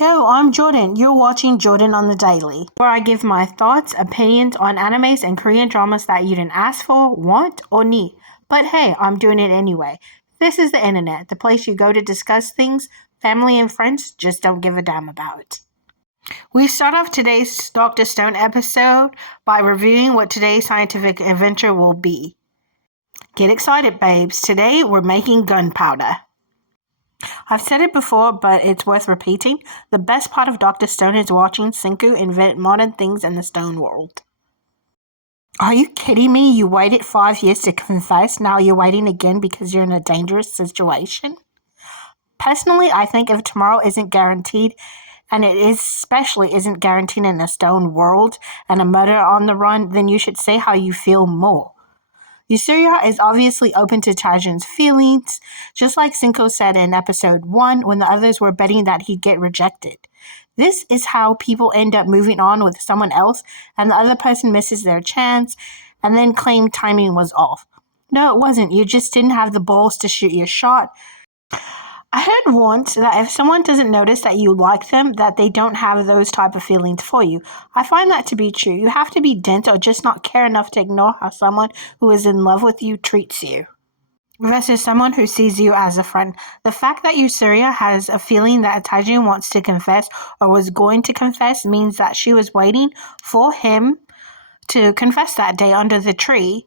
Yo, I'm Jordan. You're watching Jordan on the Daily, where I give my thoughts, opinions on animes and Korean dramas that you didn't ask for, want, or need. But hey, I'm doing it anyway. This is the internet, the place you go to discuss things family and friends just don't give a damn about. We start off today's Dr. Stone episode by reviewing what today's scientific adventure will be. Get excited, babes. Today we're making gunpowder. I've said it before, but it's worth repeating. The best part of Dr. Stone is watching Senku invent modern things in the stone world. Are you kidding me? You waited 5 years to confess, now you're waiting again because you're in a dangerous situation? Personally, I think if tomorrow isn't guaranteed, and it especially isn't guaranteed in a stone world and a murder on the run, then you should say how you feel more. Yusura is obviously open to Taijun's feelings, just like Senku said in episode 1 when the others were betting that he'd get rejected. This is how people end up moving on with someone else and the other person misses their chance and then claim timing was off. No, it wasn't. You just didn't have the balls to shoot your shot. I heard once that if someone doesn't notice that you like them, that they don't have those type of feelings for you. I find that to be true. You have to be dense or just not care enough to ignore how someone who is in love with you treats you. Versus someone who sees you as a friend. The fact that Yusura has a feeling that Taijun wants to confess or was going to confess means that she was waiting for him to confess that day under the tree.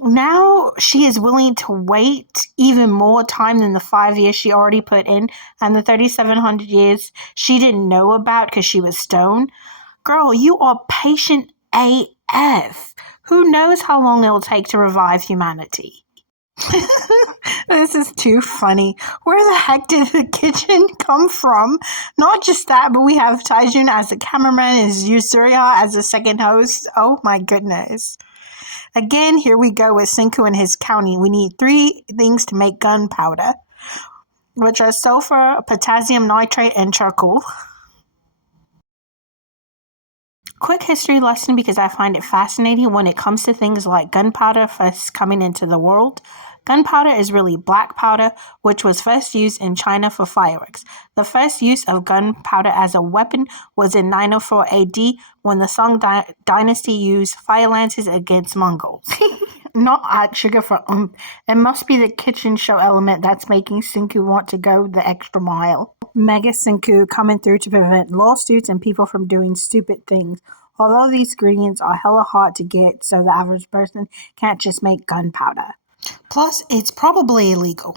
Now she is willing to wait even more time than the 5 years she already put in and the 3,700 years she didn't know about because she was stoned. Girl, you are patient AF. Who knows how long it'll take to revive humanity? This is too funny. Where the heck did the kitchen come from? Not just that, but we have Taijun as the cameraman and Yusura as the second host. Oh my goodness. Again, here we go with Senku and his counting. We need 3 things to make gunpowder, which are sulfur, potassium nitrate, and charcoal. Quick history lesson because I find it fascinating when it comes to things like gunpowder first coming into the world. Gunpowder is really black powder, which was first used in China for fireworks. The first use of gunpowder as a weapon was in 904 AD when the Song dynasty used fire lances against Mongols. Not add sugar for It must be the kitchen show element that's making Senku want to go the extra mile. Mega Senku coming through to prevent lawsuits and people from doing stupid things. Although these ingredients are hella hard to get, so the average person can't just make gunpowder. Plus, it's probably illegal.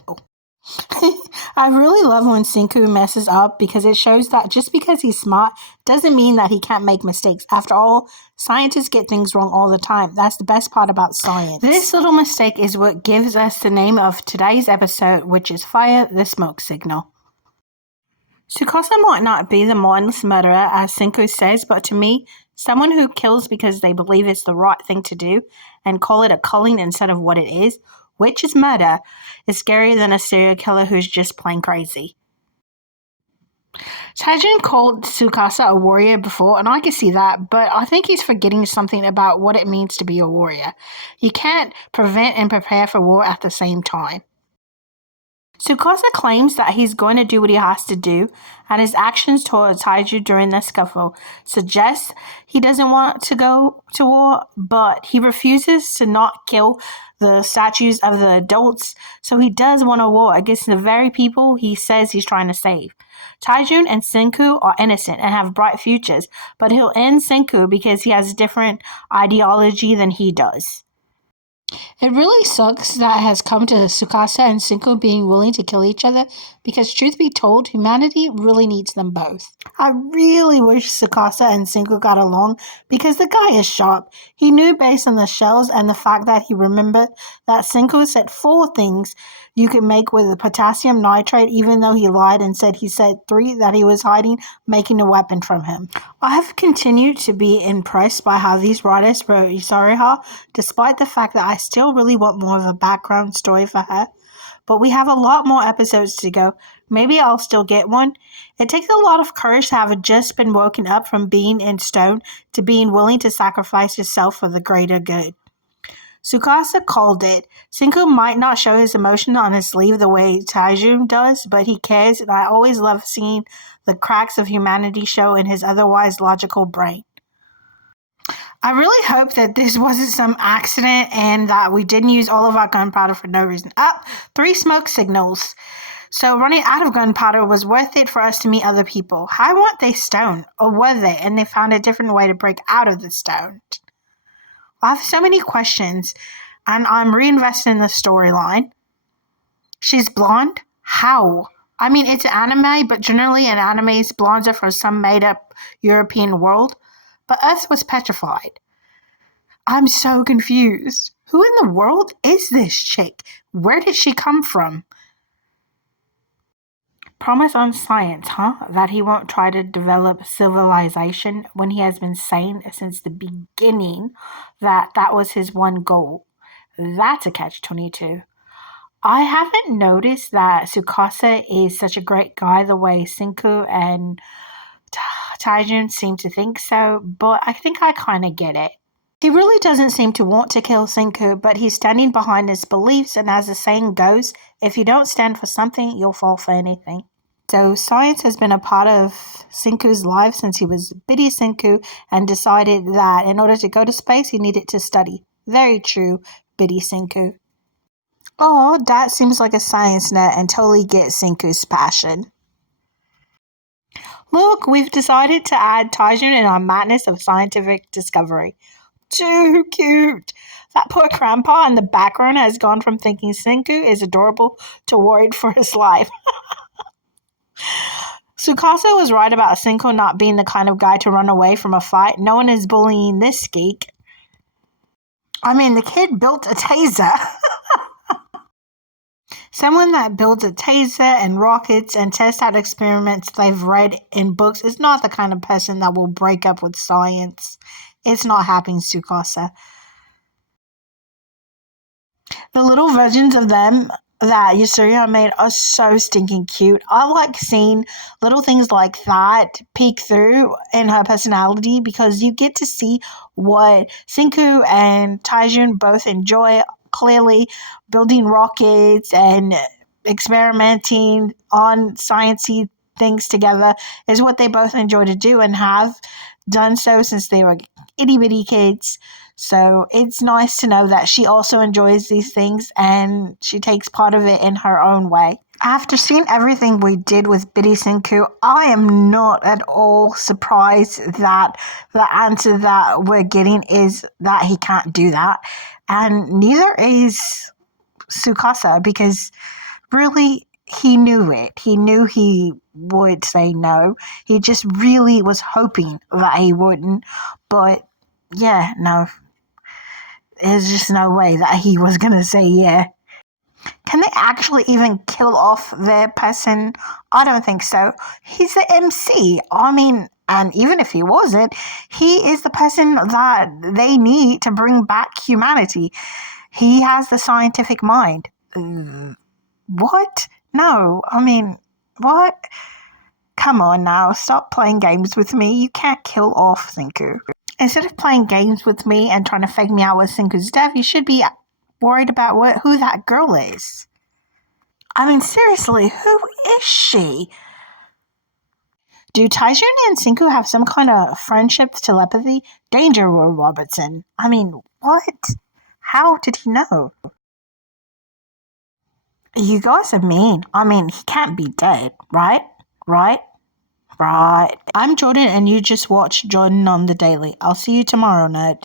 I really love when Senku messes up because it shows that just because he's smart doesn't mean that he can't make mistakes. After all, scientists get things wrong all the time. That's the best part about science. This little mistake is what gives us the name of today's episode, which is Fire the Smoke Signal. Tsukasa might not be the mindless murderer, as Senku says, but to me, someone who kills because they believe it's the right thing to do and call it a calling instead of what it is, which is murder, is scarier than a serial killer who's just plain crazy. Taijun called Tsukasa a warrior before, and I can see that, but I think he's forgetting something about what it means to be a warrior. You can't prevent and prepare for war at the same time. Tsukasa claims that he's going to do what he has to do, and his actions towards Taiju during the scuffle suggest he doesn't want to go to war, but he refuses to not kill the statues of the adults, so he does want a war against the very people he says he's trying to save. Taijun and Senku are innocent and have bright futures, but he'll end Senku because he has a different ideology than he does. It really sucks that it has come to Tsukasa and Senku being willing to kill each other because, truth be told, humanity really needs them both. I really wish Tsukasa and Senku got along because the guy is sharp. He knew based on the shells and the fact that he remembered that Senku said 4 things you could make with the potassium nitrate, even though he lied and said he said 3 that he was hiding, making a weapon from him. I have continued to be impressed by how these writers wrote Yusura, despite the fact that I still really want more of a background story for her. But we have a lot more episodes to go. Maybe I'll still get one. It takes a lot of courage to have just been woken up from being in stone to being willing to sacrifice yourself for the greater good. Tsukasa called it. Senku might not show his emotion on his sleeve the way Taijun does, but he cares, and I always love seeing the cracks of humanity show in his otherwise logical brain. I really hope that this wasn't some accident and that we didn't use all of our gunpowder for no reason. 3 smoke signals. So running out of gunpowder was worth it for us to meet other people. How weren't they stoned? Or were they? And they found a different way to break out of the stone. I have so many questions, and I'm reinvested in the storyline. She's blonde? How? I mean, it's an anime, but generally in animes, blondes are from some made-up European world. But Earth was petrified. I'm so confused. Who in the world is this chick? Where did she come from? Promise on science, huh? That he won't try to develop civilization when he has been saying since the beginning that was his one goal. That's a catch-22. I haven't noticed that Tsukasa is such a great guy the way Senku and Taijun seem to think so, but I think I kind of get it. He really doesn't seem to want to kill Senku, but he's standing behind his beliefs, and as the saying goes, if you don't stand for something, you'll fall for anything. So science has been a part of Senku's life since he was Biddy Senku and decided that in order to go to space, he needed to study. Very true, Biddy Senku. Oh, that seems like a science nut and totally gets Senku's passion. Look, we've decided to add Taijun in our madness of scientific discovery. Too cute. That poor grandpa in the background has gone from thinking Senku is adorable to worried for his life. Tsukasa was right about Senku not being the kind of guy to run away from a fight. No one is bullying this geek. I mean, the kid built a taser. Someone that builds a taser and rockets and tests out experiments they've read in books is not the kind of person that will break up with science. It's not happening, Tsukasa. The little versions of them that Yasuria made are so stinking cute. I like seeing little things like that peek through in her personality because you get to see what Senku and Taijun both enjoy. Clearly, building rockets and experimenting on sciencey things together is what they both enjoy to do and have done so since they were itty-bitty kids. So it's nice to know that she also enjoys these things and she takes part of it in her own way. After seeing everything we did with Biddy Senku, I am not at all surprised that the answer that we're getting is that he can't do that. And neither is Tsukasa, because really he knew it. He knew he would say no. He just really was hoping that he wouldn't. But yeah, no. There's just no way that he was going to say yeah. Can they actually even kill off their person? I don't think so. He's the MC. I mean, and even if he wasn't, he is the person that they need to bring back humanity. He has the scientific mind. What? No, I mean, what? Come on now, stop playing games with me. You can't kill off Senku. Instead of playing games with me and trying to fake me out with Senku's death, you should be worried about who that girl is. I mean, seriously, who is she? Do Taijun and Senku have some kind of friendship telepathy? Danger, Will Robertson. I mean, what? How did he know? You guys are mean. I mean, he can't be dead, right? Right? I'm Jordan, and you just watched Jordan on the Daily. I'll see you tomorrow, nerd.